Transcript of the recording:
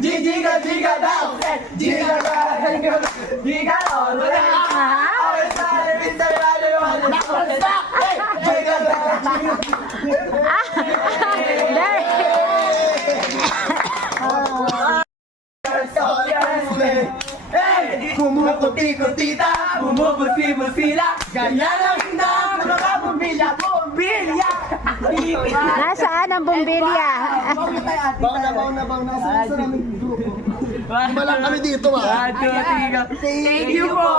Jiga daw. Jiga daw. Kumukuti-kutita, bumubusi-busila, ganyan lang hindi mga bumbilya. Nasaan ang bumbilya? Baon na. Sa namin grupo. Malang kami dito, ah. Thank you po.